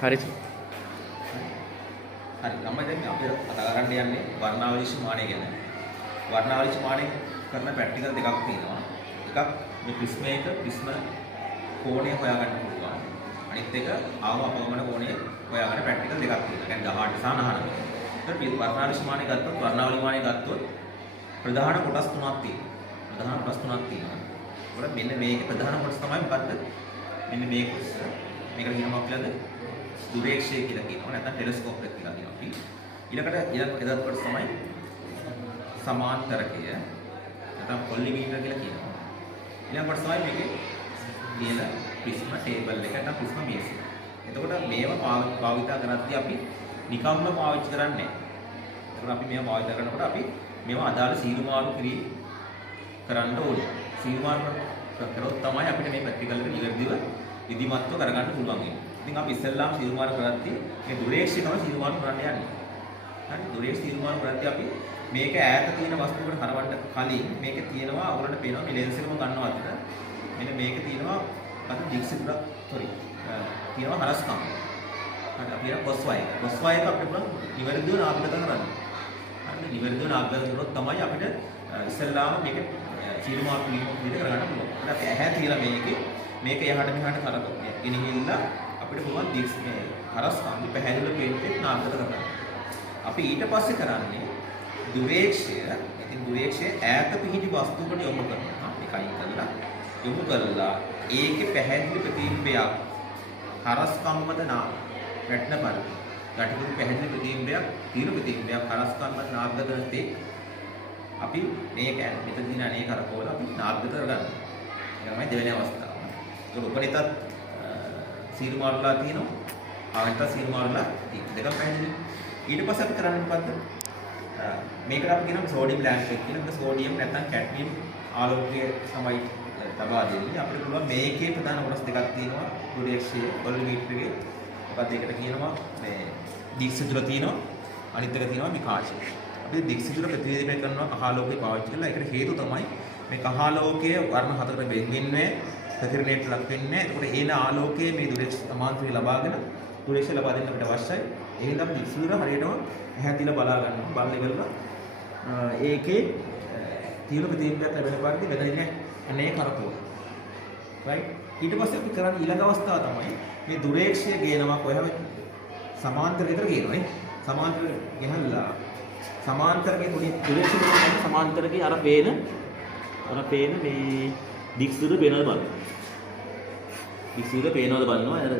හරි. හරි. ළමයි දැන් අපි කතා කරන්න යන්නේ වර්ණාවලිශ මානය ගැන. වර්ණාවලිශ මානය කරන ප්‍රැක්ටිකල් දෙකක් තියෙනවා. එකක් මේ ප්‍රිස්මයක ප්‍රිස්ම කෝණය හොයාගන්න පුළුවන්. අනිත් එක ආව අපගමන කෝණය හොයාගන්න ප්‍රැක්ටිකල් දෙකක් තියෙනවා. يعني 18 සහ 19. ඒතර වර්ණාවලිශ මානය ගත්තොත් වර්ණාවලි මානය ගත්තොත් ප්‍රධාන කොටස් තුනක් තියෙනවා. ප්‍රධාන කොටස් තුනක් තියෙනවා. ඒකට මෙන්න මේකේ ප්‍රධාන කොටස තමයි මොකද්ද? මෙන්න මේ කොටස. මේකට කියනවා අපිට දුරේක්ෂය කියලා කියනවා. නැත්නම් ටෙලස්කෝප් එක කියලා කියනවා අපි. ඊළඟට එදත් කොටස තමයි සමාන්තරකය. නැත්නම් කොල්ලිමීටර කියලා කියනවා. ඊළඟ කොටස තමයි මේකේ තියෙන ප්‍රිස්ම ටේබල් එක නැත්නම් ප්‍රිස්ම මේස් එක. එතකොට මේවා භාවිතා කරද්දී අපි නිකම්ම පාවිච්චි කරන්නේ නැහැ. එතකොට අපි මේවා භාවිතා කරනකොට අපි මේවා අදාළ සීරු මාරු කරන්න ඕනේ. සීරු මාරු කරොත් තමයි අපිට මේ ප්‍රැක්ටිකල් එක නිවැරදිව විධිමත්ව කරගන්න පුළුවන් වෙන්නේ. ඉතින් අපි ඉස්සෙල්ලාම සීරු මාරු කරද්දී මේ දුරේක්ෂය තමයි සීරු මාරු කරන්න යන්නේ. හරි දුරේක්ෂ සීරු මාරු කරද්දී අපි මේක ඈත තියෙන වස්තුවකට හරවන්න කලින් මේකේ තියෙනවා ඔයගොල්ලන්ට පේනවා මේ ලෙන්ස් එකම ගන්නවා අතට. මෙන්න මේකේ තියෙනවා අත දික්සිතුරක් තියෙනවා හරස්කම්. හරි අපි කියන කොස් වයර්. කොස් වයර් අපිට පුළුවන් නිවැරදිව නාභිගත කරන්න. හරි නිවැරදිව නාභිගත කරොත් තමයි අපිට ඉස්සෙල්ලාම මේක සීරු මාරු විදිහට කරගන්න පුළුවන්. අපි ඇහැ තියලා මේක එහාට මෙහාට කරකවන. ගෙනගිහිල්ලා අපිට පුළුවන් දික්ස් මේ හරස්කම් පැහැදිලිව පේන්නේ නාභිගත කරගන්න. අපි ඊට පස්සේ කරන්නේ දුරේක්ෂය. ඉතින් දුරේක්ෂය ඈත පිහිටි වස්තුවකට යොමු කරනවා. මේකයි කරලා යොමු කරලා ඒකේ පැහැදිලි ප්‍රතිබිම්බයක් හරස්කම්මද නා රැට්න බල. යටිකුරු පැහැදිලි ප්‍රතිබිම්බයක් තීරු ප්‍රතිබිම්බයක් හරස්කම්මද නාභිගත කරතේ අපි මේක මෙතන දින අනේ කරකවල අපි නාභිගත කරගන්නවා. ඒක තමයි දෙවෙනි අවස්ථාව. ඒක උපරිතත් සීරු මාරුලා තියෙනවා. ආවෙන්ට සීරු මාරුලා තියෙනවා. දෙකම පැහැදිලි. ඊට පස්සේ අපි කරන්නේ මොකද්ද? මේකට අපි කියනවා සෝඩියම් ලැම්ප් එක කියලා. මේක සෝඩියම් නැත්නම් කැඩ්මියම් ආලෝකය තමයි තබා දෙන්නේ. අපිට පුළුවන් මේකේ ප්‍රධාන කොටස් දෙකක් තියෙනවා. දුරේක්ෂය, කොල්ලිමීටරයේ. මොකක්ද ඒකට කියනවා මේ දික්සිතුර තියෙනවා. අනිත් එක තියෙනවා මේ කාචය. අපි දික්සිතුර ප්‍රතිවේදනය කරනවා කහාලෝකේ පාවිච්චි කරලා. ඒකට හේතුව තමයි මේ කහාලෝකයේ වර්ණ හතරකට බෙදෙන්නේ ප්‍රතිරණයට ලක් වෙන්නේ. ඒකට ඒන ආලෝකයේ මේ දුරේක්ෂ සමාන්තරය ලබාගෙන දුරේක්ෂය ලබා දෙන්න අපිට අවශ්‍යයි. එහෙනම් අපි දික්සිතුර හරියටම ඇහැ තියලා බලා ගන්නවා. බලලා ඉවරලා ඒකේ තීව්‍ර ප්‍රතිබිම්බයක් ලැබෙන පරිදි බෙදෙන්නේ අනේ කරකවන. රයිට්. ඊට පස්සේ අපි කරන්නේ ඊළඟ අවස්ථාව තමයි මේ දුරේක්ෂය ගේනවා කොහොමද? සමාන්තර විතර ගේනවා නේ. සමාන්තර ගෙනල්ලා සමාන්තරකේ පොඩි දුරේක්ෂය ගේනවා සමාන්තරකේ අර පේන මේ දික්සිතුර පේනවද බලන්න. දික්සිතුර පේනවද බලනවා. අර